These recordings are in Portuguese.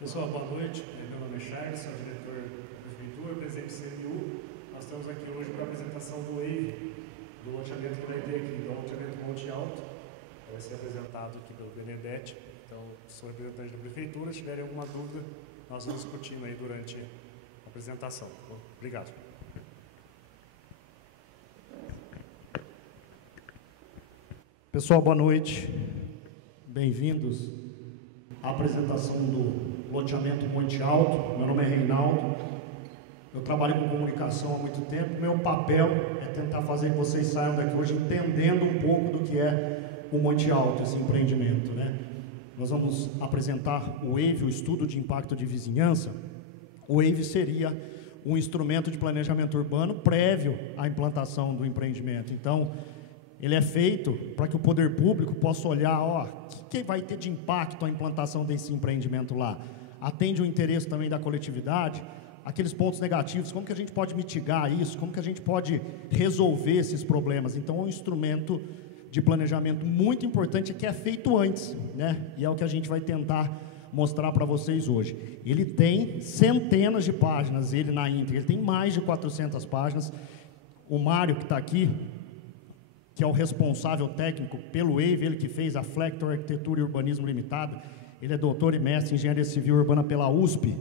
Pessoal, boa noite. Meu nome é Charles, sou diretor da Prefeitura, presidente do CMU. Nós estamos aqui hoje para a apresentação do WAVE, do loteamento que vai ter aqui, do loteamento Monte Alto. Vai ser apresentado aqui pelo Benedetti. Então, sou representante da Prefeitura. Se tiverem alguma dúvida, nós vamos discutindo aí durante a apresentação. Obrigado. Pessoal, boa noite. Bem-vindos à apresentação do loteamento Monte Alto. Meu nome é Reinaldo. Eu trabalho com comunicação há muito tempo. Meu papel é tentar fazer que vocês saiam daqui hoje entendendo um pouco do que é o Monte Alto, esse empreendimento, né? Nós vamos apresentar o WAVE, o Estudo de Impacto de Vizinhança. O WAVE seria um instrumento de planejamento urbano prévio à implantação do empreendimento. Então, ele é feito para que o poder público possa olhar, o que vai ter de impacto a implantação desse empreendimento lá. Atende o interesse também da coletividade, aqueles pontos negativos, como que a gente pode mitigar isso, como que a gente pode resolver esses problemas. Então, é um instrumento de planejamento muito importante que é feito antes, né? E é o que a gente vai tentar mostrar para vocês hoje. Ele tem centenas de páginas, ele na íntegra, ele tem mais de 400 páginas. O Mário, que está aqui, que é o responsável técnico pelo WAVE, ele que fez a Flector Arquitetura e Urbanismo Limitada, ele é doutor e mestre em Engenharia Civil Urbana pela USP.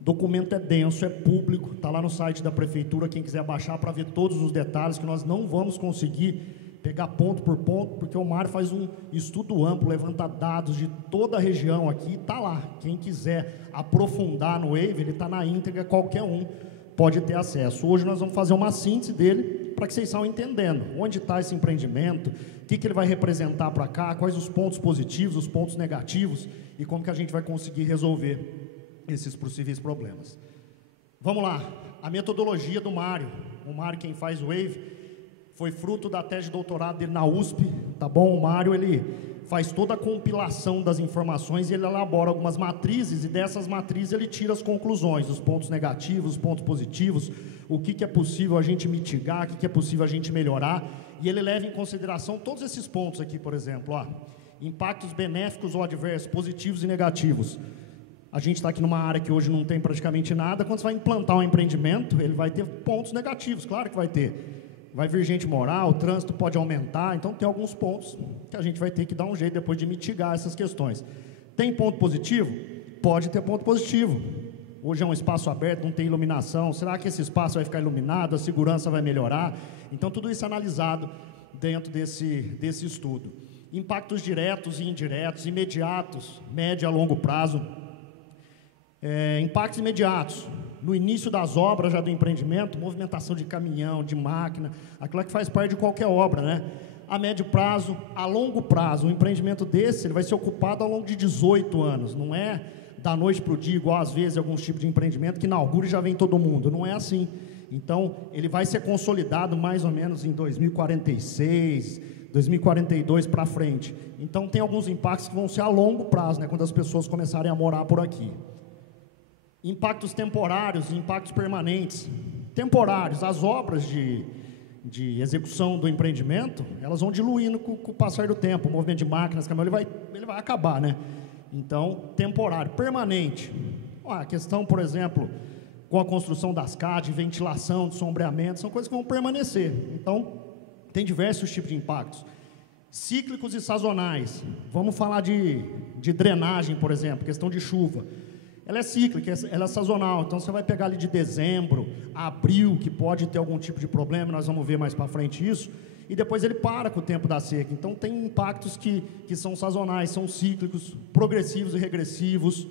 O documento é denso, é público, está lá no site da Prefeitura, quem quiser baixar para ver todos os detalhes, que nós não vamos conseguir pegar ponto por ponto, porque o Mário faz um estudo amplo, levanta dados de toda a região aqui, está lá. Quem quiser aprofundar no WAVE, ele está na íntegra, qualquer um pode ter acesso. Hoje nós vamos fazer uma síntese dele, para que vocês saiam entendendo onde está esse empreendimento, o que ele vai representar para cá, quais os pontos positivos, os pontos negativos, e como que a gente vai conseguir resolver esses possíveis problemas. Vamos lá, a metodologia do Mário. O Mário, quem faz o WAVE, foi fruto da tese de doutorado dele na USP, tá bom? O Mário, ele faz toda a compilação das informações e ele elabora algumas matrizes, e dessas matrizes ele tira as conclusões, os pontos negativos, os pontos positivos, o que é possível a gente mitigar, o que é possível a gente melhorar, e ele leva em consideração todos esses pontos aqui, por exemplo, impactos benéficos ou adversos, positivos e negativos. A gente está aqui numa área que hoje não tem praticamente nada. Quando você vai implantar um empreendimento, ele vai ter pontos negativos, claro que vai ter. Vai vir gente morar, o trânsito pode aumentar, então tem alguns pontos que a gente vai ter que dar um jeito depois de mitigar essas questões. Tem ponto positivo? Pode ter ponto positivo. Hoje é um espaço aberto, não tem iluminação. Será que esse espaço vai ficar iluminado? A segurança vai melhorar? Então, tudo isso é analisado dentro desse estudo. Impactos diretos e indiretos, imediatos, médio a longo prazo. Impactos imediatos. No início das obras já do empreendimento, movimentação de caminhão, de máquina, aquilo que faz parte de qualquer obra, né? A médio prazo, a longo prazo, um empreendimento desse, ele vai ser ocupado ao longo de 18 anos, não é da noite para o dia, igual às vezes alguns tipos de empreendimento que inaugura e já vem todo mundo, não é assim. Então, ele vai ser consolidado mais ou menos em 2046, 2042 para frente. Então, tem alguns impactos que vão ser a longo prazo, né, quando as pessoas começarem a morar por aqui. Impactos temporários e impactos permanentes. Temporários, as obras de execução do empreendimento, elas vão diluindo com o passar do tempo. O movimento de máquinas, caminhão, ele vai acabar, né? Então, temporário. Permanente. A questão, por exemplo, com a construção das CAD, ventilação, de sombreamento, são coisas que vão permanecer. Então, tem diversos tipos de impactos. Cíclicos e sazonais. Vamos falar de drenagem, por exemplo, questão de chuva. Ela é cíclica, ela é sazonal, então você vai pegar ali de dezembro a abril, que pode ter algum tipo de problema, nós vamos ver mais para frente isso, e depois ele para com o tempo da seca. Então tem impactos que são sazonais, são cíclicos, progressivos e regressivos,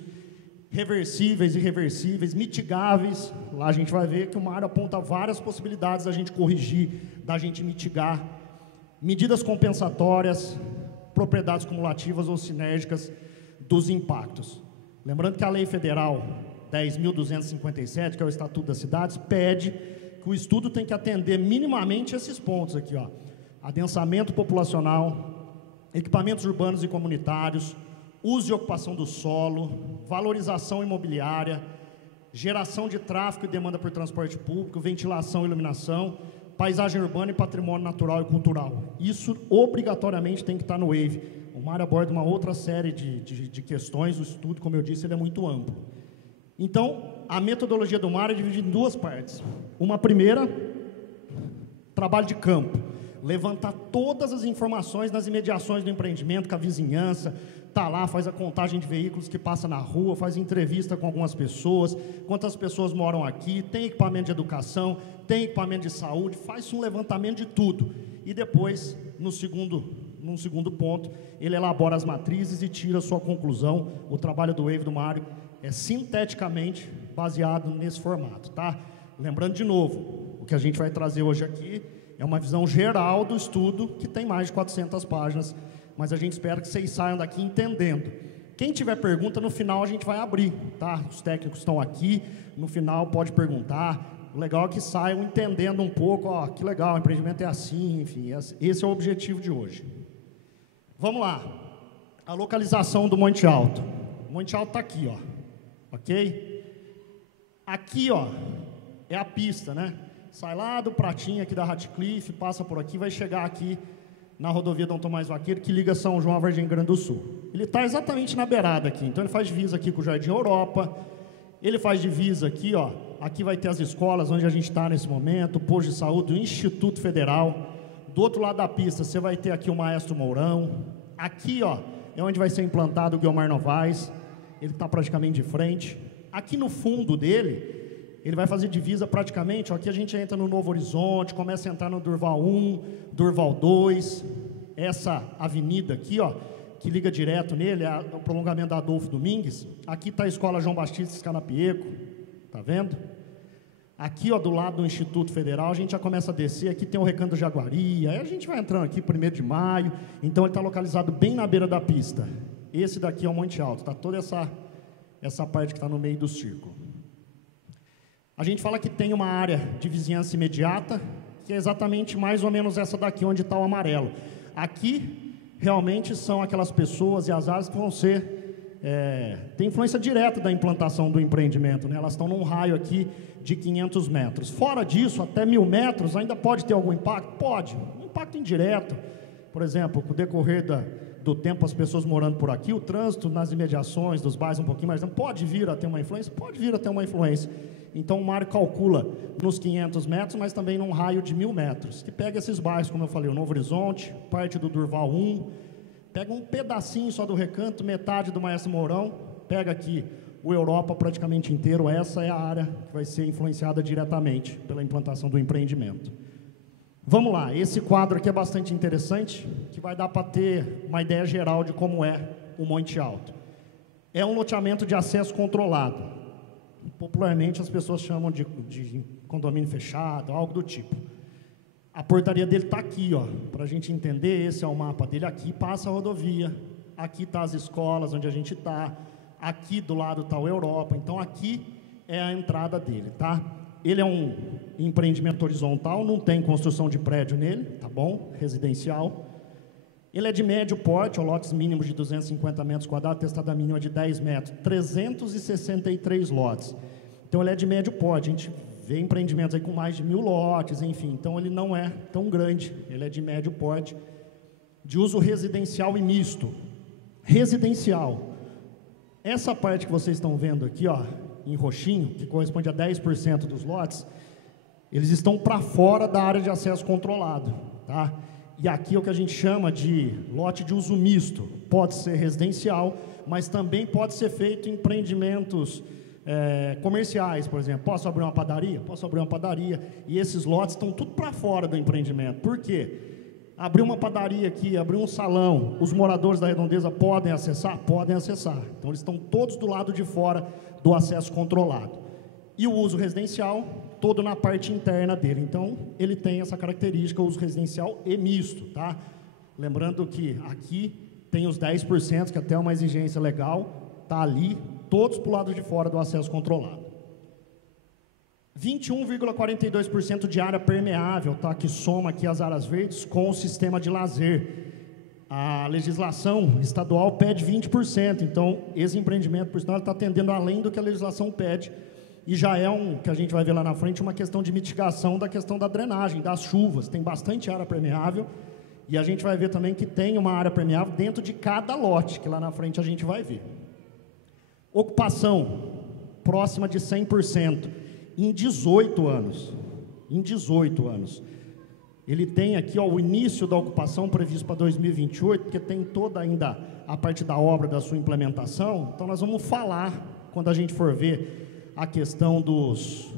reversíveis e irreversíveis, mitigáveis. Lá a gente vai ver que o Mário aponta várias possibilidades da gente corrigir, da gente mitigar, medidas compensatórias, propriedades cumulativas ou sinérgicas dos impactos. Lembrando que a Lei Federal 10.257, que é o Estatuto das Cidades, pede que o estudo tem que atender minimamente esses pontos aqui, adensamento populacional, equipamentos urbanos e comunitários, uso e ocupação do solo, valorização imobiliária, geração de tráfego e demanda por transporte público, ventilação e iluminação, paisagem urbana e patrimônio natural e cultural. Isso obrigatoriamente tem que estar no WAVE, o Mário aborda uma outra série de questões, o estudo, como eu disse, ele é muito amplo. Então, a metodologia do Mário é dividida em duas partes. Uma primeira, trabalho de campo, levantar todas as informações nas imediações do empreendimento, com a vizinhança, está lá, faz a contagem de veículos que passa na rua, faz entrevista com algumas pessoas, quantas pessoas moram aqui, tem equipamento de educação, tem equipamento de saúde, faz um levantamento de tudo. E depois, num segundo ponto, ele elabora as matrizes e tira a sua conclusão. O trabalho do Wave do Mário é sinteticamente baseado nesse formato, tá? Lembrando de novo, o que a gente vai trazer hoje aqui é uma visão geral do estudo, que tem mais de 400 páginas, mas a gente espera que vocês saiam daqui entendendo. Quem tiver pergunta, no final a gente vai abrir, tá? Os técnicos estão aqui, no final pode perguntar. O legal é que saiam entendendo um pouco, ó, que legal, o empreendimento é assim, enfim, esse é o objetivo de hoje. Vamos lá, a localização do Monte Alto. O Monte Alto está aqui, ó, ok? Aqui, ó, é a pista, né? Sai lá do Pratinha, aqui da Ratcliffe, passa por aqui, vai chegar aqui na rodovia Dom Tomás Vaqueiro, que liga São João a Vargem Grande do Sul. Ele está exatamente na beirada aqui, então ele faz divisa aqui com o Jardim Europa, ele faz divisa aqui, ó, aqui vai ter as escolas onde a gente está nesse momento, o posto de saúde, o Instituto Federal. Do outro lado da pista, você vai ter aqui o Maestro Mourão. Aqui, ó, é onde vai ser implantado o Guilmar Novaes, ele está praticamente de frente. Aqui no fundo dele, ele vai fazer divisa praticamente, ó, aqui a gente entra no Novo Horizonte, começa a entrar no Durval 1, Durval 2, essa avenida aqui, ó, que liga direto nele, é o prolongamento da Adolfo Domingues. Aqui está a Escola João Batista Escanapieco, tá vendo? Aqui, ó, do lado do Instituto Federal, a gente já começa a descer, aqui tem o Recanto do Jaguari, aí a gente vai entrando aqui, 1º de maio, então ele está localizado bem na beira da pista. Esse daqui é o Monte Alto, tá toda essa parte que está no meio do círculo. A gente fala que tem uma área de vizinhança imediata, que é exatamente mais ou menos essa daqui, onde está o amarelo. Aqui, realmente, são aquelas pessoas e as áreas que vão ser... tem influência direta da implantação do empreendimento, né? Elas estão num raio aqui de 500 metros. Fora disso, até 1.000 metros, ainda pode ter algum impacto? Pode. Um impacto indireto. Por exemplo, com o decorrer do tempo, as pessoas morando por aqui, o trânsito nas imediações dos bairros um pouquinho mais... Pode vir a ter uma influência? Pode vir a ter uma influência. Então, o Mário calcula nos 500 metros, mas também num raio de 1.000 metros, que pega esses bairros, como eu falei, o Novo Horizonte, parte do Durval 1, pega um pedacinho só do Recanto, metade do Maestro Mourão, pega aqui o Europa praticamente inteiro. Essa é a área que vai ser influenciada diretamente pela implantação do empreendimento. Vamos lá, esse quadro aqui é bastante interessante, que vai dar para ter uma ideia geral de como é o Monte Alto. É um loteamento de acesso controlado. Popularmente as pessoas chamam de condomínio fechado, algo do tipo. A portaria dele está aqui, ó, para a gente entender. Esse é o mapa dele. Aqui passa a rodovia, aqui está as escolas onde a gente está, aqui do lado está o Europa. Então aqui é a entrada dele, tá? Ele é um empreendimento horizontal, não tem construção de prédio nele, tá bom? Residencial. Ele é de médio porte, lotes mínimos de 250 metros quadrados, testada mínima de 10 metros, 363 lotes. Então, ele é de médio porte. A gente vê empreendimentos aí com mais de 1.000 lotes, enfim. Então, ele não é tão grande, ele é de médio porte, de uso residencial e misto. Residencial. Essa parte que vocês estão vendo aqui, ó, em roxinho, que corresponde a 10% dos lotes, eles estão para fora da área de acesso controlado, tá? E aqui é o que a gente chama de lote de uso misto. Pode ser residencial, mas também pode ser feito em empreendimentos comerciais, por exemplo. Posso abrir uma padaria? Posso abrir uma padaria. E esses lotes estão tudo para fora do empreendimento. Por quê? Abrir uma padaria aqui, abrir um salão, os moradores da redondeza podem acessar? Podem acessar. Então, eles estão todos do lado de fora do acesso controlado. E o uso residencial, todo na parte interna dele. Então, ele tem essa característica, uso residencial e misto, tá? Lembrando que aqui tem os 10%, que até é uma exigência legal, tá ali, todos para o lado de fora do acesso controlado. 21,42% de área permeável, tá? Que soma aqui as áreas verdes com o sistema de lazer. A legislação estadual pede 20%, então esse empreendimento, por sinal, está atendendo além do que a legislação pede. E já é que a gente vai ver lá na frente, uma questão de mitigação da questão da drenagem, das chuvas. Tem bastante área permeável E a gente vai ver também que tem uma área permeável dentro de cada lote, que lá na frente a gente vai ver. Ocupação próxima de 100% em 18 anos. Em 18 anos. Ele tem aqui, ó, o início da ocupação previsto para 2028, porque tem toda ainda a parte da obra da sua implementação. Então nós vamos falar, quando a gente for ver a questão dos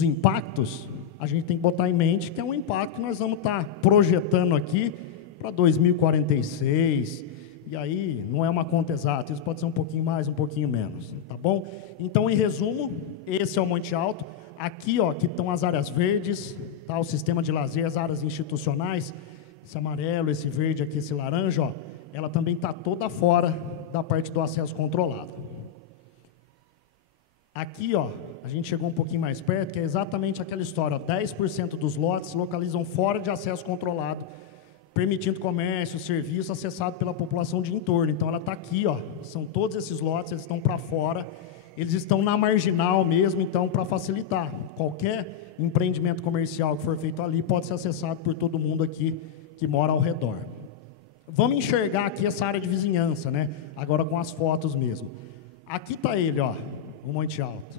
impactos, a gente tem que botar em mente que é um impacto que nós vamos estar projetando aqui para 2046, e aí não é uma conta exata, isso pode ser um pouquinho mais, um pouquinho menos, tá bom? Então, em resumo, esse é o Monte Alto. Aqui, ó, que estão as áreas verdes, tá, o sistema de lazer, as áreas institucionais, esse amarelo, esse verde aqui, esse laranja, ó, ela também está toda fora da parte do acesso controlado. Aqui, ó, a gente chegou um pouquinho mais perto, que é exatamente aquela história, ó, 10% dos lotes localizam fora de acesso controlado, permitindo comércio, serviço acessado pela população de entorno. Então, ela está aqui, ó, são todos esses lotes, eles estão para fora, eles estão na marginal mesmo, então, para facilitar. Qualquer empreendimento comercial que for feito ali pode ser acessado por todo mundo aqui que mora ao redor. Vamos enxergar aqui essa área de vizinhança, né? Agora com as fotos mesmo. Aqui está ele, ó, o Monte Alto.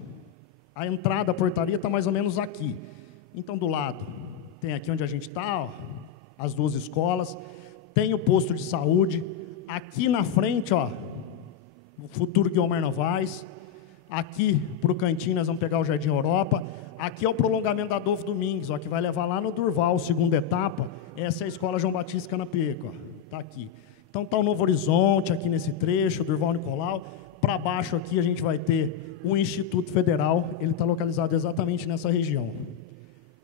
A entrada, a portaria está mais ou menos aqui. Então, do lado, tem aqui onde a gente está, ó, as duas escolas, tem o posto de saúde. Aqui na frente, ó, o futuro Guiomar Novaes. Aqui para o cantinho nós vamos pegar o Jardim Europa. Aqui é o prolongamento da Adolfo Domingues, ó, que vai levar lá no Durval, segunda etapa. Essa é a escola João Batista Canapico, ó, tá aqui. Então está o Novo Horizonte aqui nesse trecho, Durval Nicolau. Para baixo aqui a gente vai ter o Instituto Federal, ele está localizado exatamente nessa região.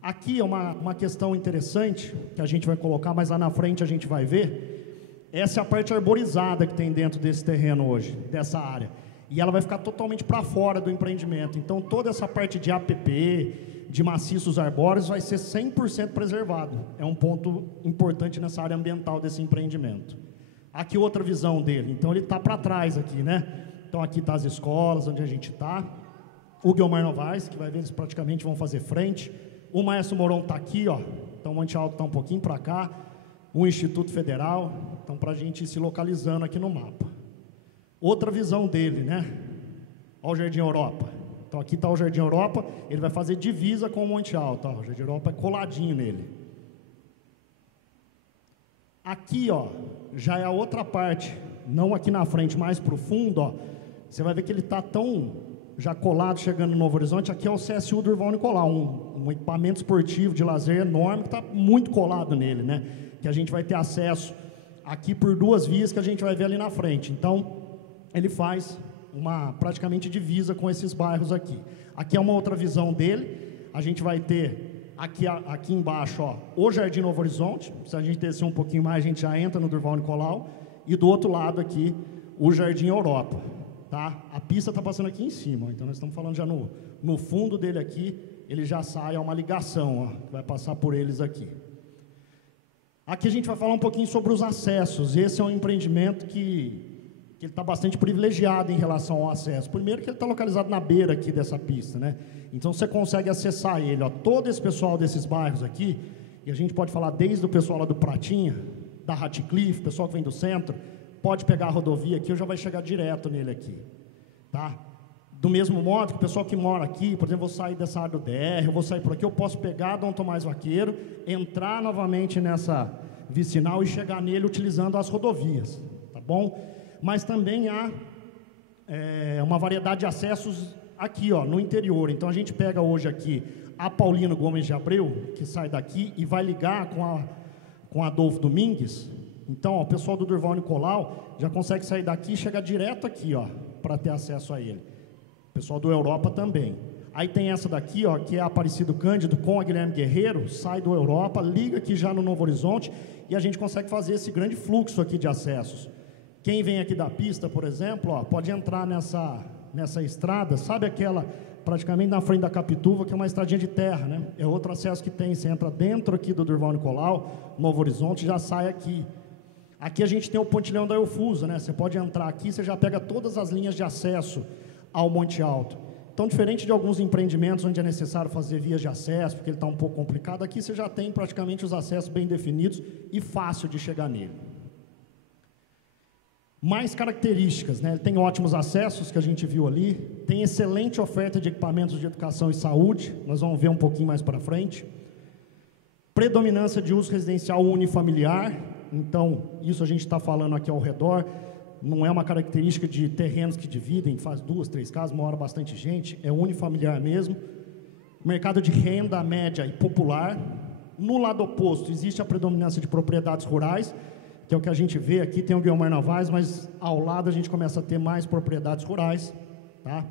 Aqui é uma questão interessante, que a gente vai colocar, mas lá na frente a gente vai ver. Essa é a parte arborizada que tem dentro desse terreno hoje, dessa área. E ela vai ficar totalmente para fora do empreendimento. Então, toda essa parte de APP, de maciços arbóreos, vai ser 100% preservado. É um ponto importante nessa área ambiental desse empreendimento. Aqui outra visão dele. Então, ele está para trás aqui, né? Então, aqui está as escolas, onde a gente está. O Guiomar Novaes, que vai ver, eles praticamente vão fazer frente. O Maestro Moron está aqui, ó. Então, o Monte Alto está um pouquinho para cá. O Instituto Federal. Então, para a gente ir se localizando aqui no mapa. Outra visão dele, né? Olha o Jardim Europa. Então, aqui está o Jardim Europa. Ele vai fazer divisa com o Monte Alto. Ó. O Jardim Europa é coladinho nele. Aqui, ó, já é a outra parte. Não aqui na frente, mais para o fundo, ó. Você vai ver que ele está tão já colado, chegando no Novo Horizonte. Aqui é o CSU Durval Nicolau, um equipamento esportivo de lazer enorme, que está muito colado nele, né? Que a gente vai ter acesso aqui por duas vias que a gente vai ver ali na frente. Então, ele faz uma praticamente divisa com esses bairros aqui. Aqui é uma outra visão dele. A gente vai ter aqui embaixo, ó, o Jardim Novo Horizonte. Se a gente descer um pouquinho mais, a gente já entra no Durval Nicolau. E do outro lado aqui, o Jardim Europa. Tá? A pista está passando aqui em cima, ó. Então nós estamos falando já no fundo dele aqui, ele já sai, é uma ligação, ó, que vai passar por eles aqui. Aqui a gente vai falar um pouquinho sobre os acessos. Esse é um empreendimento que ele está bastante privilegiado em relação ao acesso. Primeiro que ele está localizado na beira aqui dessa pista, né? Então você consegue acessar ele, ó. Todo esse pessoal desses bairros aqui, e a gente pode falar desde o pessoal lá do Pratinha, da Ratcliffe, pessoal que vem do centro, pode pegar a rodovia aqui, eu já vai chegar direto nele aqui, tá? Do mesmo modo que o pessoal que mora aqui, por exemplo, eu vou sair dessa área do DR, eu vou sair por aqui, eu posso pegar Dom Tomás Vaqueiro, entrar novamente nessa vicinal e chegar nele utilizando as rodovias, tá bom? Mas também há uma variedade de acessos aqui, ó, no interior. Então, a gente pega hoje aqui a Paulino Gomes de Abreu, que sai daqui e vai ligar com a Adolfo Domingues. Então, ó, o pessoal do Durval Nicolau já consegue sair daqui e chegar direto aqui, ó, para ter acesso a ele. O pessoal do Europa também. Aí tem essa daqui, ó, que é a Aparecido Cândido com a Guilherme Guerreiro, sai do Europa, liga aqui já no Novo Horizonte e a gente consegue fazer esse grande fluxo aqui de acessos. Quem vem aqui da pista, por exemplo, ó, pode entrar nessa estrada, sabe aquela praticamente na frente da Capituva, que é uma estradinha de terra, né? É outro acesso que tem, você entra dentro aqui do Durval Nicolau, Novo Horizonte, já sai aqui. Aqui a gente tem o pontilhão da Eufusa, né? Você pode entrar aqui, você já pega todas as linhas de acesso ao Monte Alto. Então, diferente de alguns empreendimentos onde é necessário fazer vias de acesso, porque ele está um pouco complicado, aqui você já tem praticamente os acessos bem definidos e fácil de chegar nele. Mais características, né? Ele tem ótimos acessos, que a gente viu ali, tem excelente oferta de equipamentos de educação e saúde, nós vamos ver um pouquinho mais para frente. Predominância de uso residencial unifamiliar, então, isso a gente está falando aqui ao redor, não é uma característica de terrenos que dividem, faz 2, 3 casas, mora bastante gente, é unifamiliar mesmo. Mercado de renda média e popular. No lado oposto, existe a predominância de propriedades rurais, que é o que a gente vê aqui, tem o Guilherme Novaes, mas ao lado a gente começa a ter mais propriedades rurais. Tá?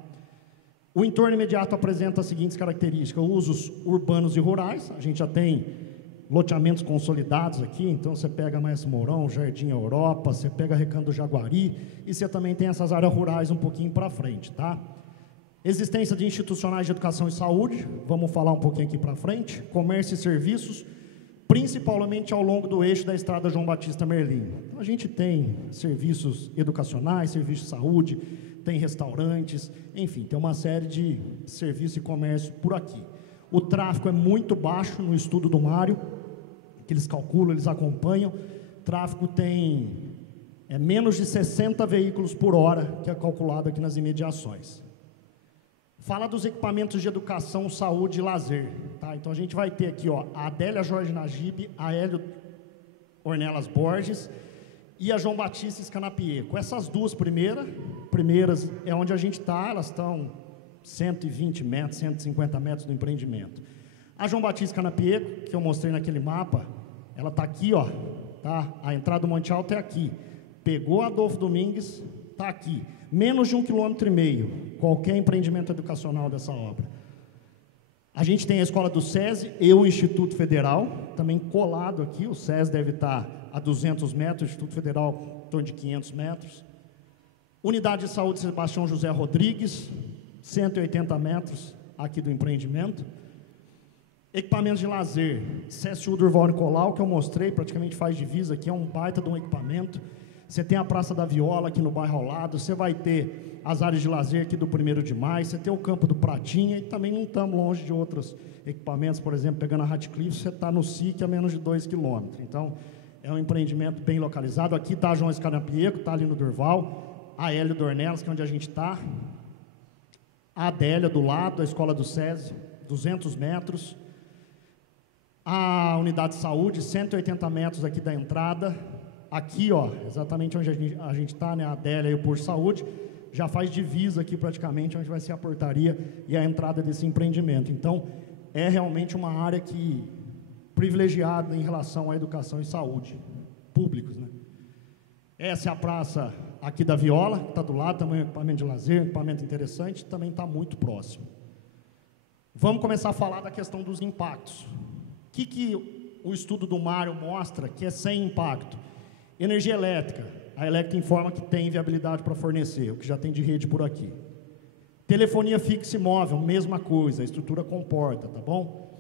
O entorno imediato apresenta as seguintes características: usos urbanos e rurais, a gente já tem loteamentos consolidados aqui, então você pega Maestro Mourão, Jardim Europa, você pega Recanto do Jaguari, e você também tem essas áreas rurais um pouquinho para frente, tá? Existência de institucionais de educação e saúde, vamos falar um pouquinho aqui para frente, comércio e serviços, principalmente ao longo do eixo da estrada João Batista Merlin. Então, a gente tem serviços educacionais, serviços de saúde, tem restaurantes, enfim, tem uma série de serviços e comércio por aqui. O tráfego é muito baixo no estudo do Mário, que eles calculam, eles acompanham. O tráfego tem menos de 60 veículos por hora, que é calculado aqui nas imediações. Fala dos equipamentos de educação, saúde e lazer. Tá? Então, a gente vai ter aqui a Adélia Jorge Najib, a Hélio Ornelas Borges e a João Batista Scanapieco. Essas duas primeiras é onde a gente está, elas estão 120 metros, 150 metros do empreendimento. A João Batista Scanapieco, que eu mostrei naquele mapa, ela está aqui, tá? A entrada do Monte Alto é aqui. Pegou Adolfo Domingues, está aqui. Menos de 1,5 km, qualquer empreendimento educacional dessa obra. A gente tem a escola do SESI e o Instituto Federal, também colado aqui. O SESI deve estar a 200 metros, o Instituto Federal em torno de 500 metros. Unidade de Saúde Sebastião José Rodrigues, 180 metros aqui do empreendimento. Equipamentos de lazer, CSU Durval Nicolau, que eu mostrei, praticamente faz divisa aqui, é um baita de um equipamento. Você tem a Praça da Viola aqui no bairro ao lado, você vai ter as áreas de lazer aqui do 1º de Maio, você tem o campo do Pratinha, e também não estamos longe de outros equipamentos, por exemplo, pegando a Ratcliffe, você está no SIC a menos de 2 km. Então, é um empreendimento bem localizado. Aqui está a João Scanapieco, está ali no Durval, a Hélio Dornelas, que é onde a gente está, a Adélia do lado, a escola do SESI, 200 metros, a unidade de saúde, 180 metros aqui da entrada, aqui, exatamente onde a gente está, né, a Adélia e o posto de saúde, já faz divisa aqui praticamente, onde vai ser a portaria e a entrada desse empreendimento. Então, é realmente uma área que privilegiada em relação à educação e saúde públicos, né? Essa é a praça aqui da Viola, que está do lado, também um equipamento de lazer, um equipamento interessante, também está muito próximo. Vamos começar a falar da questão dos impactos. O que o estudo do Mário mostra que é sem impacto? Energia elétrica. A Electra informa que tem viabilidade para fornecer, o que já tem de rede por aqui. Telefonia fixa e móvel, mesma coisa, a estrutura comporta, tá bom?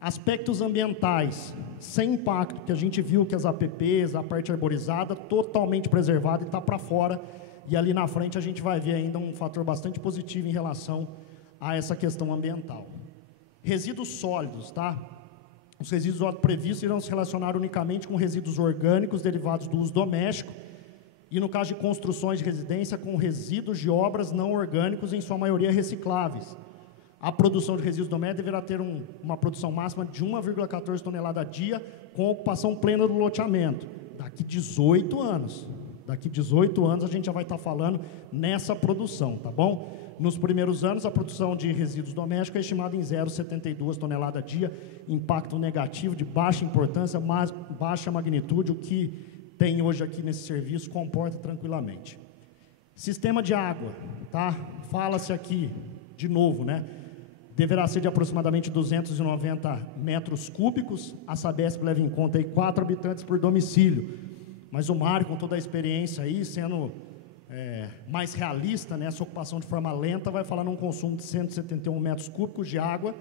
Aspectos ambientais, sem impacto, que a gente viu que as APPs, a parte arborizada, totalmente preservada e está para fora, e ali na frente a gente vai ver ainda um fator bastante positivo em relação a essa questão ambiental. Resíduos sólidos, tá? Os resíduos sólidos previstos irão se relacionar unicamente com resíduos orgânicos derivados do uso doméstico, e no caso de construções de residência, com resíduos de obras não orgânicos, em sua maioria recicláveis. A produção de resíduos domésticos deverá ter uma produção máxima de 1,14 toneladas a dia, com ocupação plena do loteamento. Daqui 18 anos. Daqui 18 anos a gente já vai estar falando nessa produção, tá bom? Nos primeiros anos, a produção de resíduos domésticos é estimada em 0,72 toneladas a dia, impacto negativo de baixa importância, mas baixa magnitude, o que tem hoje aqui nesse serviço comporta tranquilamente. Sistema de água, tá? Fala-se aqui, de novo, né? Deverá ser de aproximadamente 290 metros cúbicos, a Sabesp leva em conta aí 4 habitantes por domicílio, mas o Mário, com toda a experiência aí, sendo mais realista, né, essa ocupação de forma lenta, vai falar num consumo de 171 metros cúbicos de água,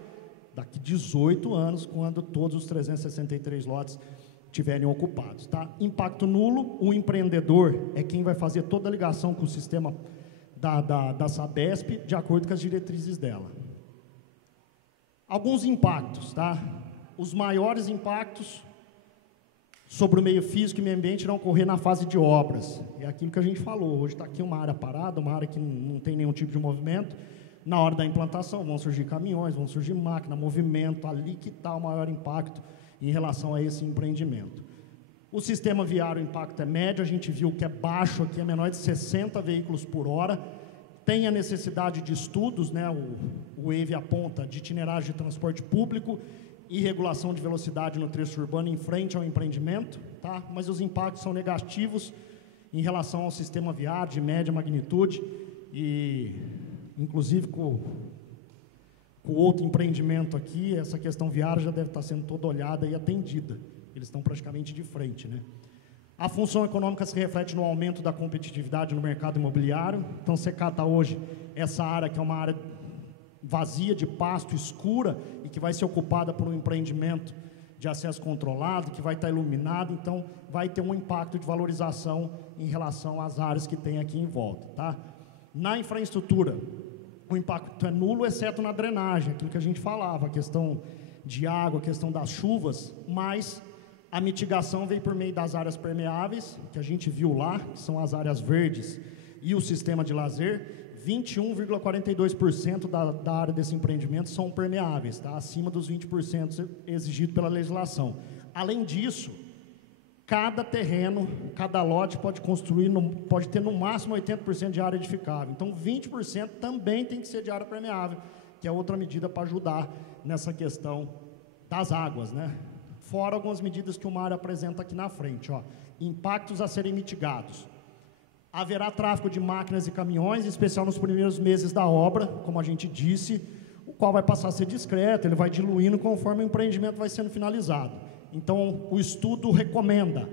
daqui 18 anos, quando todos os 363 lotes estiverem ocupados, tá? Impacto nulo, o empreendedor é quem vai fazer toda a ligação com o sistema da Sabesp, de acordo com as diretrizes dela. Alguns impactos, tá? Os maiores impactos sobre o meio físico e meio ambiente irão ocorrer na fase de obras. É aquilo que a gente falou. Hoje está aqui uma área parada, uma área que não tem nenhum tipo de movimento. Na hora da implantação vão surgir caminhões, vão surgir máquina, movimento, ali que está o maior impacto em relação a esse empreendimento. O sistema viário, o impacto é médio, a gente viu que é baixo aqui, é menor de 60 veículos por hora. Tem a necessidade de estudos, né? O Wave aponta de itinerário de transporte público e regulação de velocidade no trecho urbano em frente ao empreendimento, tá? Mas os impactos são negativos em relação ao sistema viário de média magnitude e, inclusive, com outro empreendimento aqui, essa questão viária já deve estar sendo toda olhada e atendida. Eles estão praticamente de frente, né? A função econômica se reflete no aumento da competitividade no mercado imobiliário. Então, você cata hoje essa área, que é uma área vazia de pasto, escura, e que vai ser ocupada por um empreendimento de acesso controlado, que vai estar iluminado, então vai ter um impacto de valorização em relação às áreas que tem aqui em volta, tá? Na infraestrutura, o impacto é nulo, exceto na drenagem, aquilo que a gente falava, a questão de água, a questão das chuvas, mas a mitigação vem por meio das áreas permeáveis, que a gente viu lá, que são as áreas verdes e o sistema de lazer. 21,42% da área desse empreendimento são permeáveis, tá? Acima dos 20% exigido pela legislação. Além disso, cada terreno, cada lote pode ter no máximo 80% de área edificável. Então, 20% também tem que ser de área permeável, que é outra medida para ajudar nessa questão das águas, né? Fora algumas medidas que o Mário apresenta aqui na frente, ó. Impactos a serem mitigados. Haverá tráfego de máquinas e caminhões, em especial nos primeiros meses da obra, como a gente disse, o qual vai passar a ser discreto, ele vai diluindo conforme o empreendimento vai sendo finalizado. Então, o estudo recomenda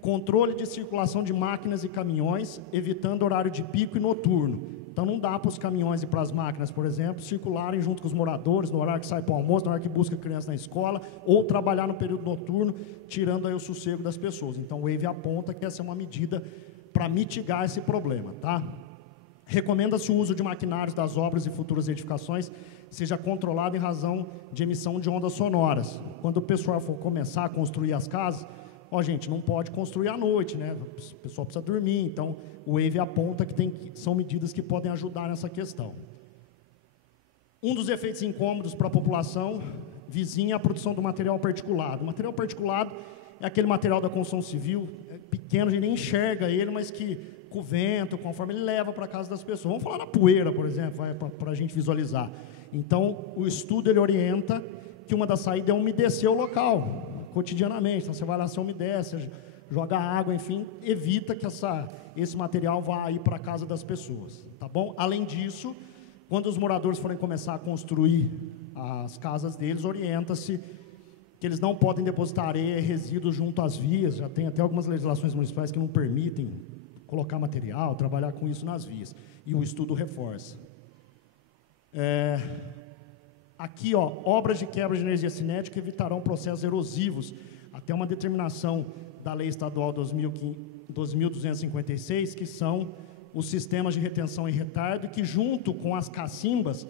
controle de circulação de máquinas e caminhões, evitando horário de pico e noturno. Então, não dá para os caminhões e para as máquinas, por exemplo, circularem junto com os moradores, no horário que sai para o almoço, na hora que busca criança na escola, ou trabalhar no período noturno, tirando aí o sossego das pessoas. Então, o Wave aponta que essa é uma medida para mitigar esse problema, tá? Recomenda-se o uso de maquinários das obras e futuras edificações seja controlado em razão de emissão de ondas sonoras. Quando o pessoal for começar a construir as casas, ó, gente, não pode construir à noite, né? O pessoal precisa dormir, então o Wave aponta que são medidas que podem ajudar nessa questão. Um dos efeitos incômodos para a população vizinha é a produção do material particulado. O material particulado é aquele material da construção civil, pequeno, a gente nem enxerga ele, mas que com o vento, conforme ele leva para a casa das pessoas. Vamos falar na poeira, por exemplo, para a gente visualizar. Então, o estudo ele orienta que uma das saídas é umedecer o local, cotidianamente. Então, você vai lá, você umedece, joga água, enfim, evita que esse material vá aí para a casa das pessoas, tá bom? Além disso, quando os moradores forem começar a construir as casas deles, orienta-se que eles não podem depositar areia e resíduos junto às vias. Já tem até algumas legislações municipais que não permitem colocar material, trabalhar com isso nas vias. E o estudo reforça. Aqui, ó, obras de quebra de energia cinética evitarão processos erosivos, até uma determinação da Lei Estadual 2.256, que são os sistemas de retenção e retardo, que junto com as cacimbas,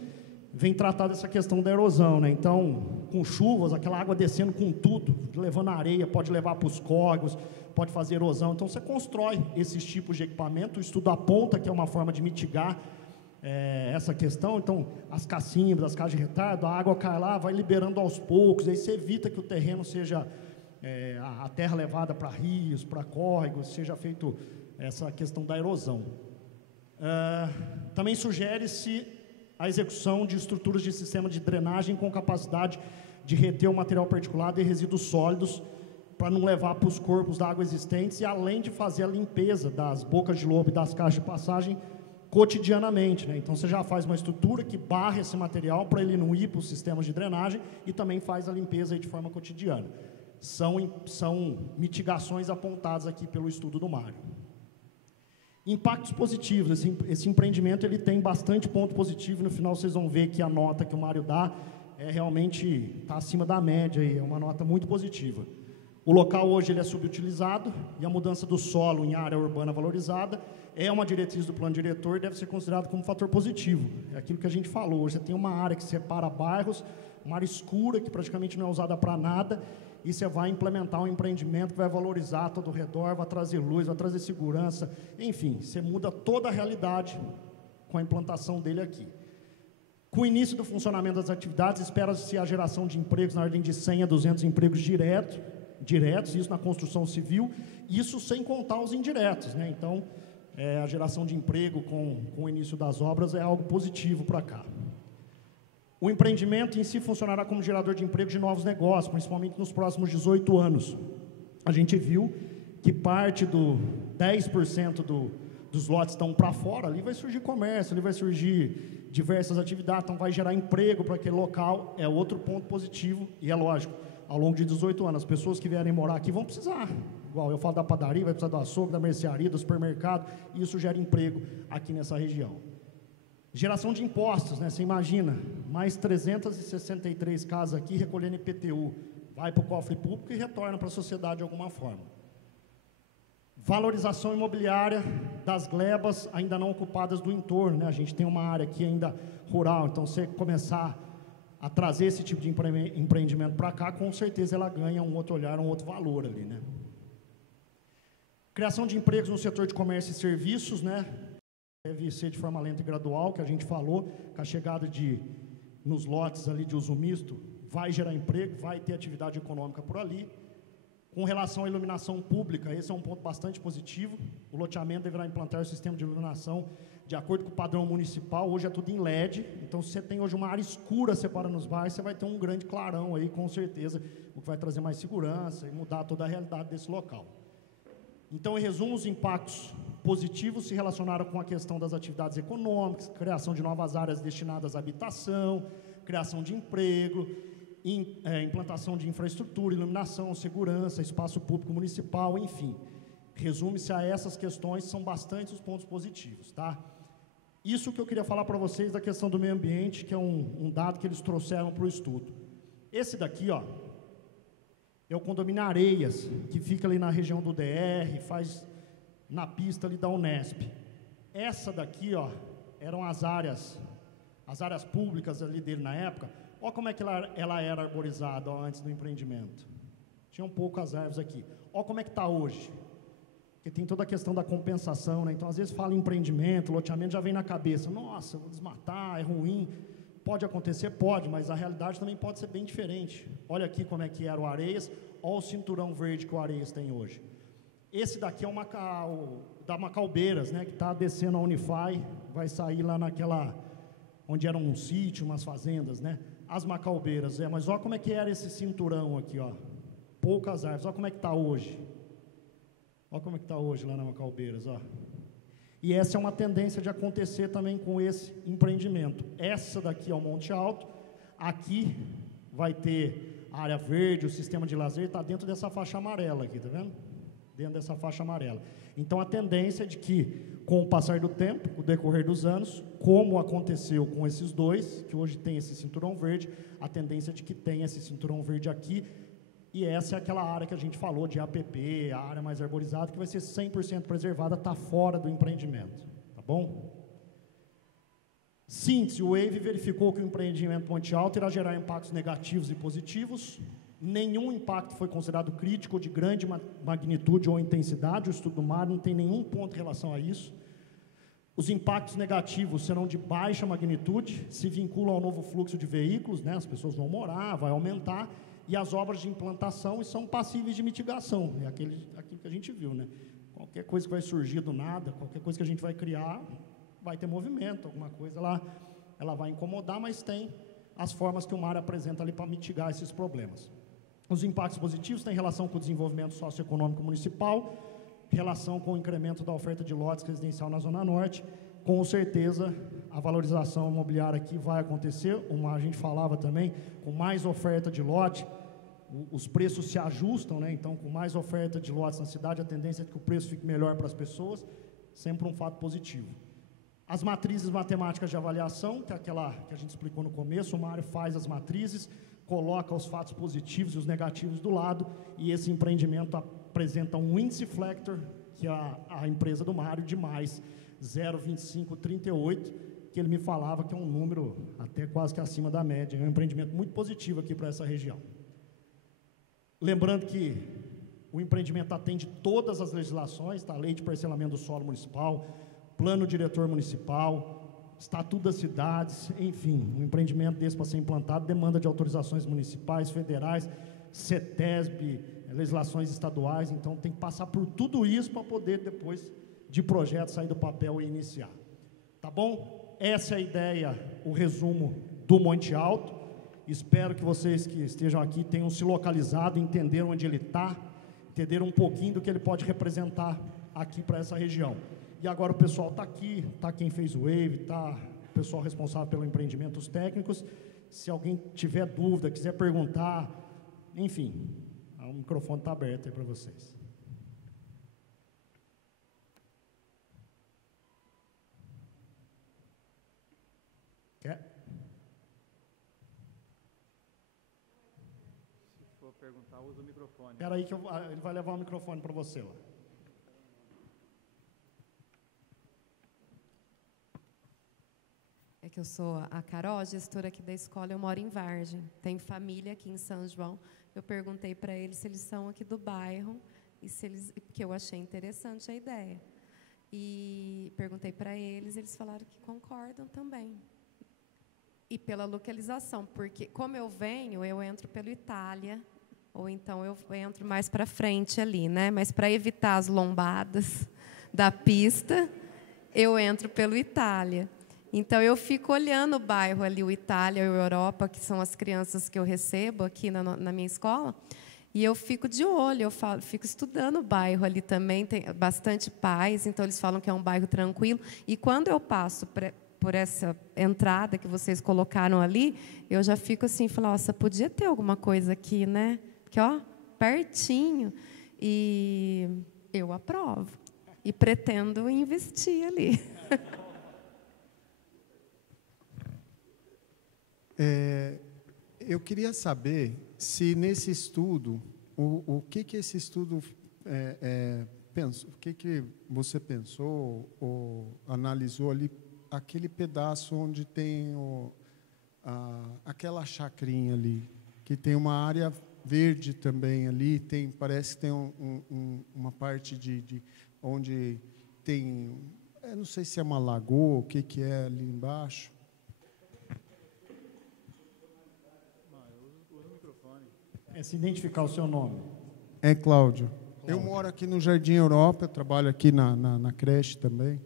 vem tratar dessa questão da erosão, né? Então, com chuvas, aquela água descendo com tudo, levando areia, pode levar para os córregos, pode fazer erosão. Então, você constrói esses tipos de equipamento, o estudo aponta que é uma forma de mitigar essa questão. Então, as cacimbas, as casas de retardo, a água cai lá, vai liberando aos poucos, aí você evita que o terreno seja, a terra levada para rios, para córregos, seja feito essa questão da erosão. Também sugere-se a execução de estruturas de sistema de drenagem com capacidade de reter o material particulado e resíduos sólidos para não levar para os corpos da água existentes, e além de fazer a limpeza das bocas de lobo e das caixas de passagem cotidianamente, né? Então, você já faz uma estrutura que barra esse material para ele não ir para os sistemas de drenagem e também faz a limpeza aí de forma cotidiana. São mitigações apontadas aqui pelo estudo do Mário. Impactos positivos. Esse empreendimento ele tem bastante ponto positivo. No final vocês vão ver que a nota que o Mário dá realmente está acima da média, e é uma nota muito positiva. O local hoje ele é subutilizado e a mudança do solo em área urbana valorizada é uma diretriz do plano diretor e deve ser considerado como fator positivo. É aquilo que a gente falou, hoje você tem uma área que separa bairros, uma área escura que praticamente não é usada para nada, e você vai implementar um empreendimento que vai valorizar todo o redor, vai trazer luz, vai trazer segurança, enfim, você muda toda a realidade com a implantação dele aqui. Com o início do funcionamento das atividades, espera-se a geração de empregos na ordem de 100 a 200 empregos diretos, isso na construção civil, isso sem contar os indiretos, né? Então, a geração de emprego com o início das obras é algo positivo para cá. O empreendimento em si funcionará como gerador de emprego de novos negócios, principalmente nos próximos 18 anos. A gente viu que parte do 10% dos lotes estão para fora, ali vai surgir comércio, ali vai surgir diversas atividades, então vai gerar emprego para aquele local, é outro ponto positivo, e é lógico, ao longo de 18 anos, as pessoas que vierem morar aqui vão precisar, igual eu falo da padaria, vai precisar do açougue, da mercearia, do supermercado, e isso gera emprego aqui nessa região. Geração de impostos, né? Você imagina, mais 363 casas aqui recolhendo IPTU, vai para o cofre público e retorna para a sociedade de alguma forma. Valorização imobiliária das glebas ainda não ocupadas do entorno, né? A gente tem uma área aqui ainda rural, então você começar a trazer esse tipo de empreendimento para cá, com certeza ela ganha um outro olhar, um outro valor ali, né? Criação de empregos no setor de comércio e serviços, né? Deve ser de forma lenta e gradual, que a gente falou, com a chegada nos lotes ali de uso misto, vai gerar emprego, vai ter atividade econômica por ali. Com relação à iluminação pública, esse é um ponto bastante positivo, o loteamento deverá implantar o sistema de iluminação de acordo com o padrão municipal, hoje é tudo em LED, então se você tem hoje uma área escura separando os bairros, você vai ter um grande clarão aí, com certeza, o que vai trazer mais segurança e mudar toda a realidade desse local. Então, em resumo, os impactos positivos se relacionaram com a questão das atividades econômicas, criação de novas áreas destinadas à habitação, criação de emprego, implantação de infraestrutura, iluminação, segurança, espaço público municipal, enfim. Resume-se a essas questões, são bastante os pontos positivos, tá? Isso que eu queria falar para vocês da questão do meio ambiente, que é um dado que eles trouxeram para o estudo. Esse daqui, ó, é o condomínio Areias, que fica ali na região do DR, faz na pista ali da Unesp. Essa daqui, ó, eram as áreas públicas ali dele na época. Olha como é que ela era arborizada, ó, antes do empreendimento. Tinham poucas árvores aqui. Olha como é que está hoje. Porque tem toda a questão da compensação, né? Então, às vezes fala em empreendimento, loteamento, já vem na cabeça. Nossa, vou desmatar, é ruim. Pode acontecer? Pode, mas a realidade também pode ser bem diferente. Olha aqui como é que era o Areias, olha o cinturão verde que o Areias tem hoje. Esse daqui é o da Macaubeiras, né, que está descendo a Unify, vai sair lá naquela, onde era um sítio, umas fazendas, né? As Macaubeiras, mas olha como é que era esse cinturão aqui, ó. Poucas árvores, olha como é que está hoje. Olha como é que está hoje lá na Macaubeiras, ó. E essa é uma tendência de acontecer também com esse empreendimento. Essa daqui é o Monte Alto, aqui vai ter a área verde, o sistema de lazer, está dentro dessa faixa amarela aqui, tá vendo? Dentro dessa faixa amarela. Então, a tendência é de que, com o passar do tempo, o decorrer dos anos, como aconteceu com esses dois, que hoje tem esse cinturão verde, a tendência é de que tenha esse cinturão verde aqui, e essa é aquela área que a gente falou de APP, a área mais arborizada, que vai ser 100% preservada, está fora do empreendimento, tá bom? Síntese, o WAVE verificou que o empreendimento Monte Alto irá gerar impactos negativos e positivos, nenhum impacto foi considerado crítico de grande magnitude ou intensidade, o estudo do mar não tem nenhum ponto em relação a isso. Os impactos negativos serão de baixa magnitude, se vinculam ao novo fluxo de veículos, né? As pessoas vão morar, vai aumentar, e as obras de implantação são passíveis de mitigação, é aquilo que a gente viu, né? Qualquer coisa que vai surgir do nada, qualquer coisa que a gente vai criar, vai ter movimento, alguma coisa ela vai incomodar, mas tem as formas que o mar apresenta ali para mitigar esses problemas. Os impactos positivos têm relação com o desenvolvimento socioeconômico municipal, relação com o incremento da oferta de lotes residencial na Zona Norte. Com certeza, a valorização imobiliária aqui vai acontecer, a gente falava também, com mais oferta de lote, os preços se ajustam, né? Então, com mais oferta de lotes na cidade, a tendência é que o preço fique melhor para as pessoas, sempre um fato positivo. As matrizes matemáticas de avaliação, que é aquela que a gente explicou no começo, o Mário faz as matrizes, coloca os fatos positivos e os negativos do lado, e esse empreendimento apresenta um índice Flector, que é a empresa do Mário, de mais 0,2538, que ele me falava que é um número até quase que acima da média. É um empreendimento muito positivo aqui para essa região. Lembrando que o empreendimento atende todas as legislações, tá? Lei de parcelamento do solo municipal, plano diretor municipal, Estatuto das Cidades, enfim, um empreendimento desse para ser implantado demanda de autorizações municipais, federais, CETESB, legislações estaduais, então tem que passar por tudo isso para poder depois de projeto sair do papel e iniciar. Tá bom? Essa é a ideia, o resumo do Monte Alto. Espero que vocês que estejam aqui tenham se localizado, entenderam onde ele está, entenderam um pouquinho do que ele pode representar aqui para essa região. E agora o pessoal está aqui, está quem fez o Wave, está o pessoal responsável pelo empreendimento, os técnicos. Se alguém tiver dúvida, quiser perguntar, enfim, o microfone está aberto aí para vocês. Quer? Se for perguntar, usa o microfone. Espera aí que ele vai levar o microfone para você lá. É que eu sou a Carol, gestora aqui da escola, eu moro em Vargem. Tenho família aqui em São João. Eu perguntei para eles se eles são aqui do bairro, e se eles, porque eu achei interessante a ideia. E perguntei para eles, eles falaram que concordam também. E pela localização, porque como eu venho, eu entro pelo Itália, ou então eu entro mais para frente ali, né? Mas para evitar as lombadas da pista, eu entro pelo Itália. Então, eu fico olhando o bairro ali, o Itália e o Europa, que são as crianças que eu recebo aqui na minha escola, e eu fico de olho, fico estudando o bairro ali também, tem bastante paz, então eles falam que é um bairro tranquilo, e quando eu passo por essa entrada que vocês colocaram ali, eu já fico assim, falo, nossa, podia ter alguma coisa aqui, né? Porque, ó, pertinho, e eu aprovo, e pretendo investir ali. Eu queria saber se nesse estudo, o que esse estudo pensou, o que você pensou ou analisou ali, aquele pedaço onde tem aquela chacrinha ali, que tem uma área verde também ali, parece que tem uma parte de onde tem, eu não sei se é uma lagoa, o que é ali embaixo. É se identificar o seu nome. É Cláudio. Eu moro aqui no Jardim Europa, trabalho aqui na creche também.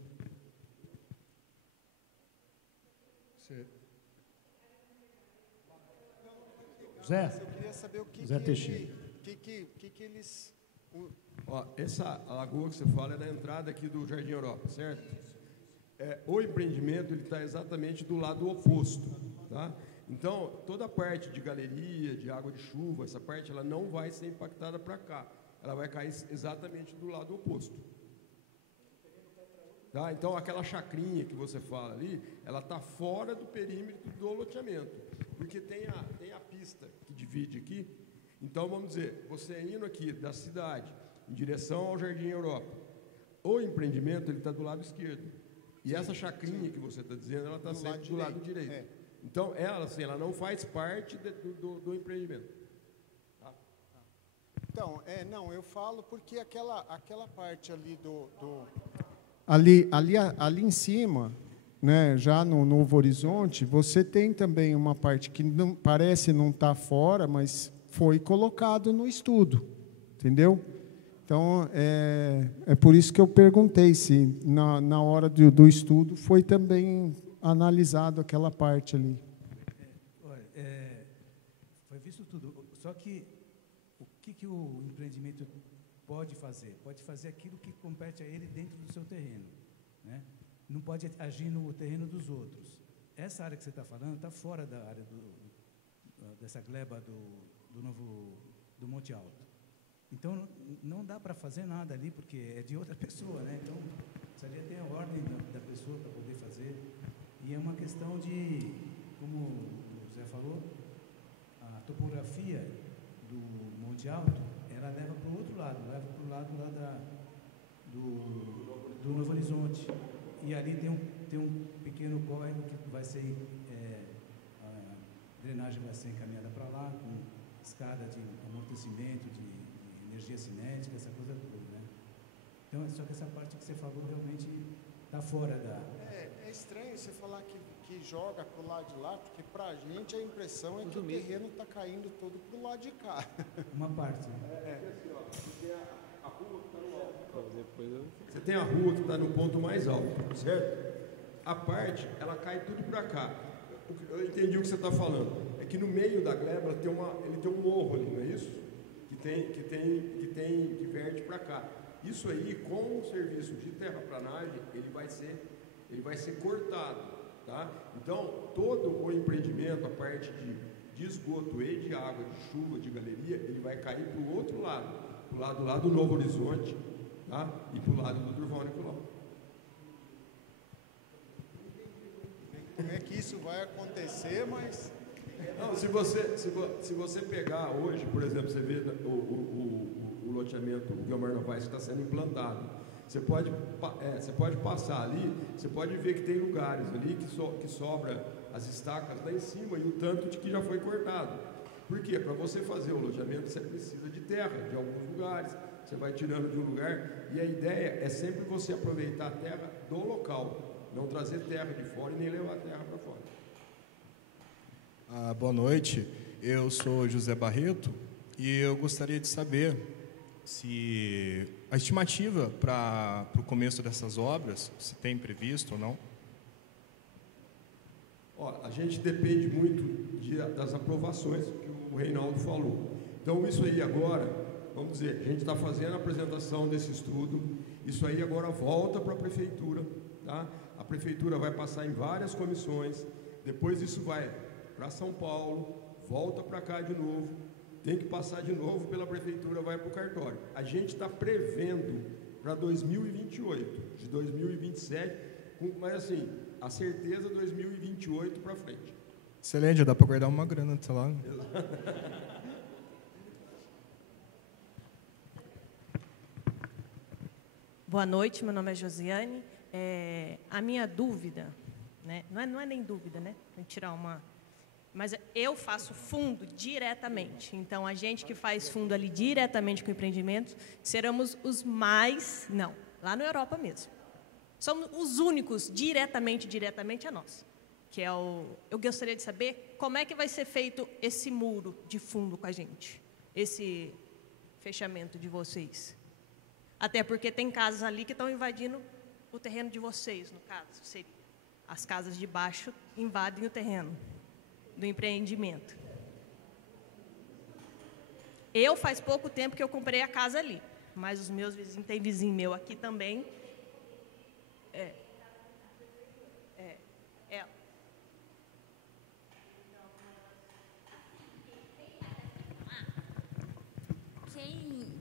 Zé? Eu queria saber o que Zé Teixeira. que eles... Ó, essa lagoa que você fala é da entrada aqui do Jardim Europa, certo? O empreendimento está exatamente do lado oposto, tá? Então, toda a parte de galeria, de água de chuva, essa parte ela não vai ser impactada para cá. Ela vai cair exatamente do lado oposto. Tá? Então, aquela chacrinha que você fala ali, ela está fora do perímetro do loteamento. Porque tem a pista que divide aqui. Então, vamos dizer, você indo aqui da cidade, em direção ao Jardim Europa, o empreendimento está do lado esquerdo. E essa chacrinha que você está dizendo, ela está sempre do lado direito. Então, ela não faz parte do empreendimento. Tá? Então, não, eu falo porque aquela parte ali ali em cima, né, já no Novo Horizonte, você tem também uma parte que não, parece não estar fora, mas foi colocado no estudo, entendeu? Então, é por isso que eu perguntei se na hora do estudo foi também analisado aquela parte ali. Foi visto tudo. Só que o que o empreendimento pode fazer? Pode fazer aquilo que compete a ele dentro do seu terreno, né? Não pode agir no terreno dos outros. Essa área que você está falando está fora da área dessa gleba do Monte Alto. Então, não dá para fazer nada ali, porque é de outra pessoa, né? Então, precisaria ter a ordem da pessoa para poder fazer. E é uma questão de, como o Zé falou, topografia do Monte Alto, ela leva para o outro lado, leva para o lado lá do Novo Horizonte. E ali tem um pequeno córrego que vai ser, a drenagem vai ser encaminhada para lá, com escada de amortecimento, de energia cinética, essa coisa toda, né? Então, só que essa parte que você falou realmente está fora da... É estranho você falar que joga para o lado de lá, porque para a gente a impressão é que o terreno está caindo todo para o lado de cá. Uma parte. Você tem a rua que está no ponto mais alto, certo? A parte, ela cai tudo para cá. Eu entendi o que você está falando. É que no meio da gleba ele tem um morro ali, não é isso? Que verte para cá. Isso aí, com o serviço de terraplanagem, ele vai ser cortado, tá? Então, todo o empreendimento, a parte de esgoto e de água, de chuva, de galeria, ele vai cair para o outro lado, para o lado lá do Novo Horizonte, tá? E para o lado do Durval Nicolau. Como é que isso vai acontecer, mas... Não, se você pegar hoje, por exemplo, você vê o loteamento Guilherme Novaes que está sendo implantado, você pode passar ali, você pode ver que tem lugares ali que sobra as estacas lá em cima e o tanto de que já foi cortado. Por quê? Para você fazer o loteamento, você precisa de terra, de alguns lugares, você vai tirando de um lugar, e a ideia é sempre você aproveitar a terra do local, não trazer terra de fora e nem levar terra para fora. Boa noite, eu sou José Barreto e eu gostaria de saber se a estimativa para o começo dessas obras, se tem previsto ou não. A gente depende muito das aprovações que o Reinaldo falou. Então, isso aí agora, vamos dizer, a gente está fazendo a apresentação desse estudo, isso aí agora volta para a Prefeitura, tá? A Prefeitura vai passar em várias comissões, depois isso vai para São Paulo, volta para cá de novo, tem que passar de novo pela Prefeitura, vai para o cartório. A gente está prevendo para 2028, de 2027, mas assim, a certeza 2028 para frente. Excelente, dá para guardar uma grana até lá. Boa noite, meu nome é Josiane. A minha dúvida, né, não é nem dúvida, né? Tem que tirar uma... Mas eu faço fundo diretamente. Então, a gente que faz fundo ali diretamente com empreendimentos, seremos os mais... Não, lá na Europa mesmo. Somos os únicos diretamente a nós. Que é eu gostaria de saber como é que vai ser feito esse muro de fundo com a gente. Esse fechamento de vocês. Até porque tem casas ali que estão invadindo o terreno de vocês, no caso. As casas de baixo invadem o terreno do empreendimento. Eu faz pouco tempo que eu comprei a casa ali, mas os meus vizinhos, tem vizinho meu aqui também.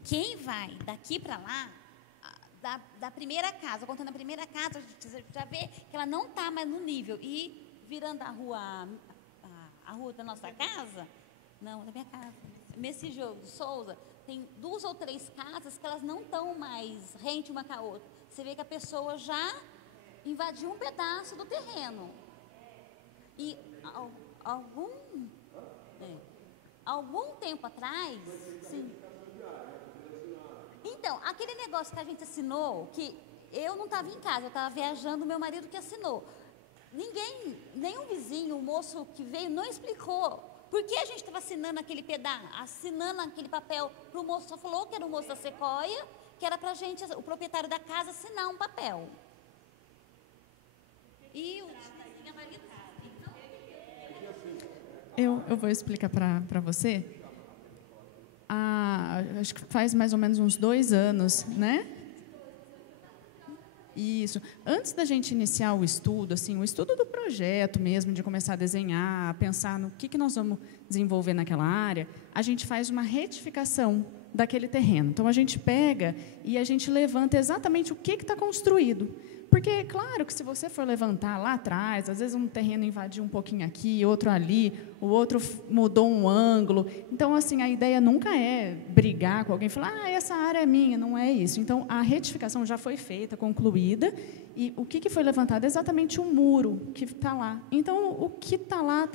Quem vai daqui para lá, da primeira casa, contando a primeira casa, você já vê que ela não está mais no nível. E virando a rua da nossa casa, não, da minha casa, Messijô do Souza, tem 2 ou 3 casas que elas não estão mais rente uma com a outra. Você vê que a pessoa já invadiu um pedaço do terreno. E algum tempo atrás, sim. Então, aquele negócio que a gente assinou, que eu não estava em casa, eu estava viajando, meu marido que assinou. Nenhum vizinho, o moço que veio, não explicou por que a gente estava assinando aquele papel para o moço, só falou que era o moço da Sequoia, que era para a gente, o proprietário da casa, assinar um papel. E o tinha validade. Eu vou explicar para você. Acho que faz mais ou menos uns 2 anos, né? Isso. Antes da gente iniciar o estudo, assim, o estudo do projeto mesmo, de começar a desenhar, pensar no que nós vamos desenvolver naquela área, a gente faz uma retificação daquele terreno. Então, a gente pega e a gente levanta exatamente o que está construído, Porque, claro, que se você for levantar lá atrás, às vezes um terreno invadiu um pouquinho aqui, outro ali, o outro mudou um ângulo. Então, assim, a ideia nunca é brigar com alguém e falar, essa área é minha, não é isso. Então, a retificação já foi feita, concluída, e o que foi levantado é exatamente o muro que está lá. Então, o que está lá,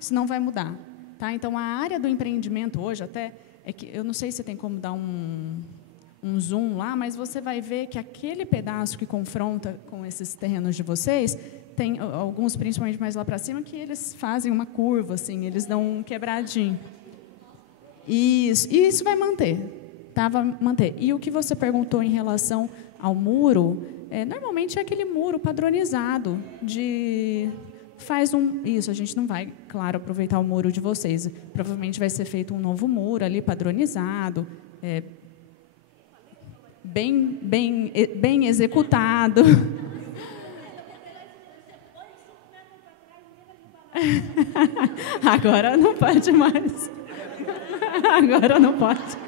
isso não vai mudar. Tá? Então, a área do empreendimento hoje, até, é que eu não sei se tem como dar um zoom lá, mas você vai ver que aquele pedaço que confronta com esses terrenos de vocês, tem alguns, principalmente mais lá para cima, que eles fazem uma curva, assim, eles dão um quebradinho. Isso vai manter, tá? Vai manter. E o que você perguntou em relação ao muro, normalmente é aquele muro padronizado de... Isso, a gente não vai, claro, aproveitar o muro de vocês. Provavelmente vai ser feito um novo muro ali, padronizado, bem executado. Agora não pode mais. Agora não pode.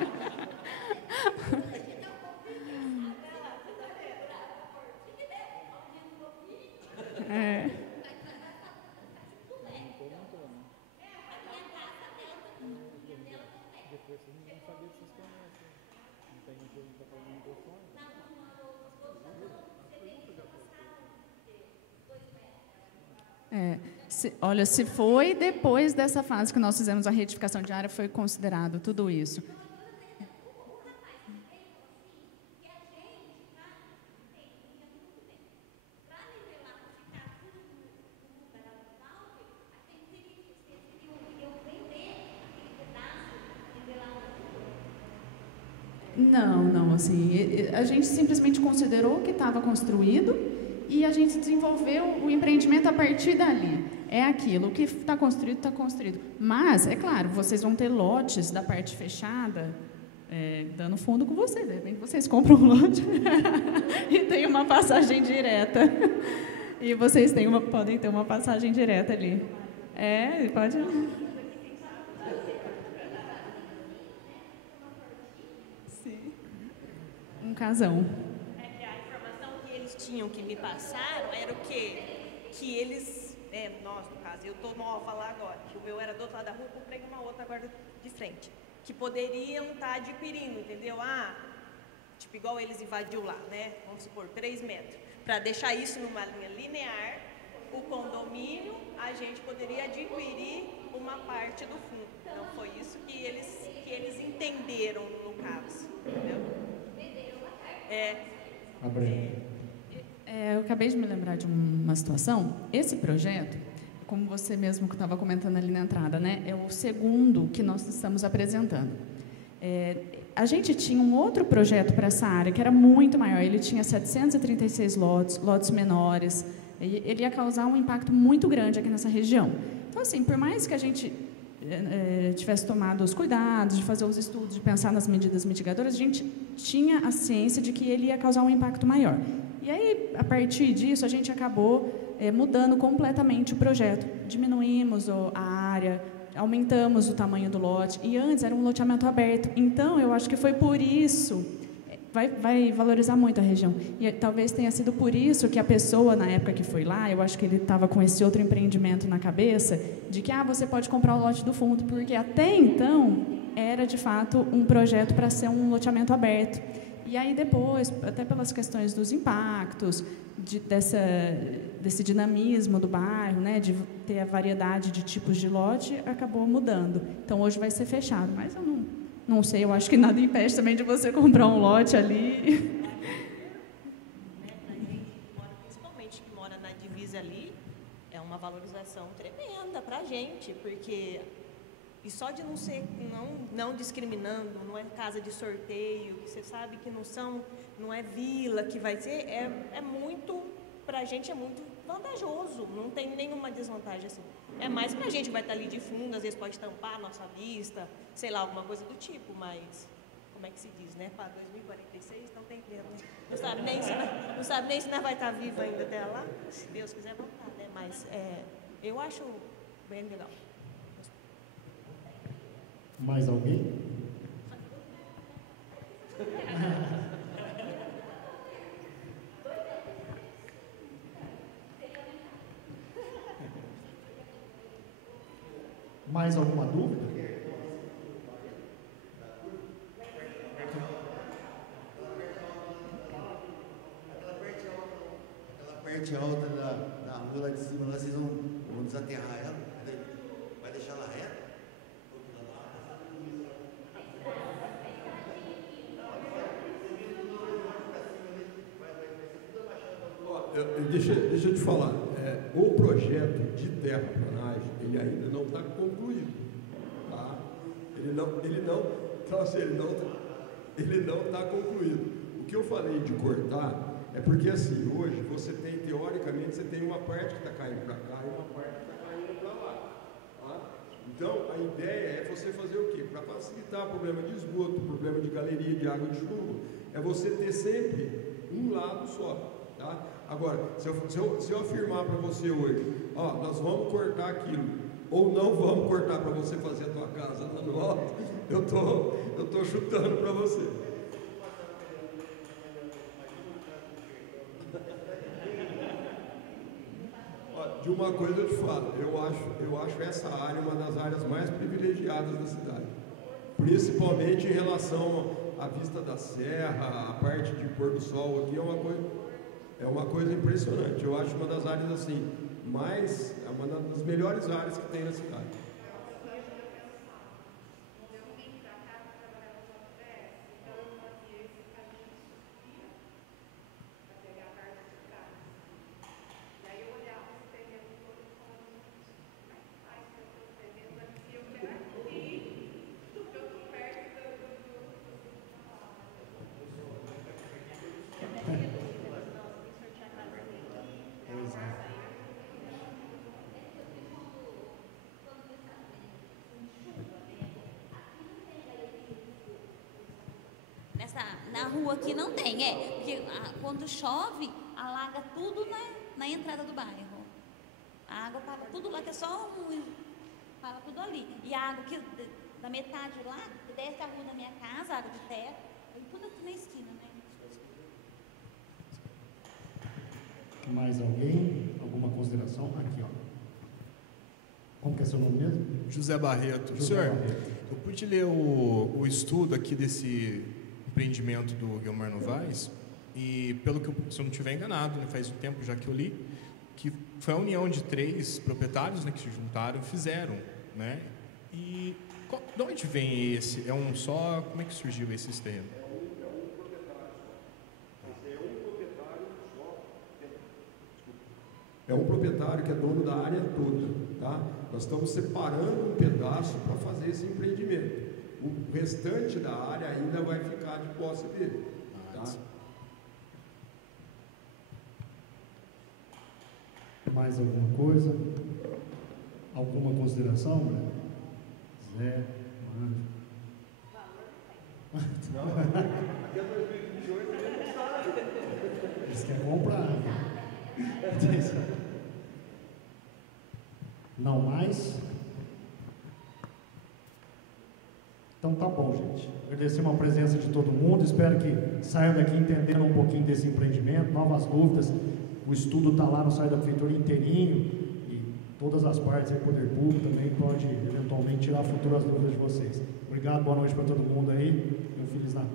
Olha, se foi depois dessa fase que nós fizemos a retificação de área, foi considerado tudo isso. Não, assim, a gente simplesmente considerou que estava construído e a gente desenvolveu o empreendimento a partir dali. É aquilo, o que está construído, está construído. Mas, é claro, vocês vão ter lotes da parte fechada, dando fundo com vocês. De repente, vocês compram um lote e tem uma passagem direta. E vocês podem ter uma passagem direta ali. Pode... Sim. Um casão. A informação que eles tinham que me passaram era o quê? Que eles... nós, no caso, eu estou nova lá agora, que o meu era do outro lado da rua, comprei uma outra agora de frente, que poderiam estar adquirindo, entendeu? Tipo, igual eles invadiu lá, né? Vamos supor, 3 metros. Para deixar isso numa linha linear, o condomínio, a gente poderia adquirir uma parte do fundo. Então, foi isso que eles entenderam no caso, entendeu? Eu acabei de me lembrar de uma situação. Esse projeto, como você mesmo que estava comentando ali na entrada, né, é o segundo que nós estamos apresentando. A gente tinha um outro projeto para essa área, que era muito maior. Ele tinha 736 lotes menores. Ele ia causar um impacto muito grande aqui nessa região. Então, assim, por mais que a gente tivesse tomado os cuidados de fazer os estudos, de pensar nas medidas mitigadoras, a gente tinha a ciência de que ele ia causar um impacto maior. E aí, a partir disso, a gente acabou mudando completamente o projeto. Diminuímos a área, aumentamos o tamanho do lote, e antes era um loteamento aberto. Então, eu acho que foi por isso, vai valorizar muito a região. E talvez tenha sido por isso que a pessoa, na época que foi lá, eu acho que ele estava com esse outro empreendimento na cabeça, de que você pode comprar o lote do fundo, porque até então era, de fato, um projeto para ser um loteamento aberto. E aí depois, até pelas questões dos impactos, desse dinamismo do bairro, né, de ter a variedade de tipos de lote, acabou mudando. Então, hoje vai ser fechado. Mas eu não sei, eu acho que nada impede também de você comprar um lote ali. Principalmente que mora na divisa ali, é uma valorização tremenda para a gente, porque... E só de não discriminando, não é casa de sorteio, você sabe que não é vila que vai ser, muito, pra gente é muito vantajoso, não tem nenhuma desvantagem assim. É mais pra gente que vai estar ali de fundo, às vezes pode tampar a nossa vista, sei lá, alguma coisa do tipo, mas como é que se diz, né? Para 2046 não tem tempo. Não sabe nem se nós vai estar vivo ainda até lá, se Deus quiser voltar, né? Mas eu acho bem legal. Mais alguém? Mais alguma dúvida? Aquela parte alta da rua lá de cima, lá vocês vão desaterrar ela? Vai deixar ela reta? Deixa eu te falar, o projeto de terraplanagem, ele ainda não está concluído, tá? Ele não está concluído. O que eu falei de cortar é porque assim, hoje você tem, teoricamente, você tem uma parte que está caindo para cá e uma parte que está caindo para lá, tá? Então, a ideia é você fazer o quê? Para facilitar o problema de esgoto, problema de galeria, de água de chuva, é você ter sempre um lado só. Tá? Agora, se eu afirmar para você hoje, ó, nós vamos cortar aquilo, ou não vamos cortar para você fazer a tua casa lá no alto, eu tô chutando para você. Ó, de uma coisa eu te falo, eu acho essa área uma das áreas mais privilegiadas da cidade, principalmente em relação à vista da serra, a parte de pôr do sol aqui é uma coisa impressionante. Eu acho uma das áreas assim, uma das melhores áreas que tem na cidade. Na rua aqui não tem, porque quando chove, alaga tudo na entrada do bairro. A água para tudo lá, que é só para tudo ali. E a água que da metade lá, que desce a rua da minha casa, água de terra, e tudo aqui na esquina, né? Mais alguém? Alguma consideração? Aqui, ó. Como que é seu nome mesmo? José Barreto. José Senhor, Barreto. eu pude ler o estudo aqui desse empreendimento do Guilmar Novaes, e pelo que se eu não estiver enganado, né, faz um tempo já que eu li, que foi a união de 3 proprietários, né, que se juntaram e fizeram, né? E de onde vem esse? É um só? Como é que surgiu esse terreno? É um proprietário que é dono da área toda, tá? Nós estamos separando um pedaço para fazer esse empreendimento. O restante da área ainda vai ficar de posse dele, tá? Mais alguma coisa? Alguma consideração, Breno? Zé, Márcio? Não, até 2028 ele não sabe. Eles querem comprar. Não mais? Então tá bom, gente. Agradecemos a presença de todo mundo. Espero que saiam daqui entendendo um pouquinho desse empreendimento, novas dúvidas. O estudo está lá no site da prefeitura inteirinho e todas as partes, o poder público também pode eventualmente tirar futuras dúvidas de vocês. Obrigado, boa noite para todo mundo aí e um Feliz Natal.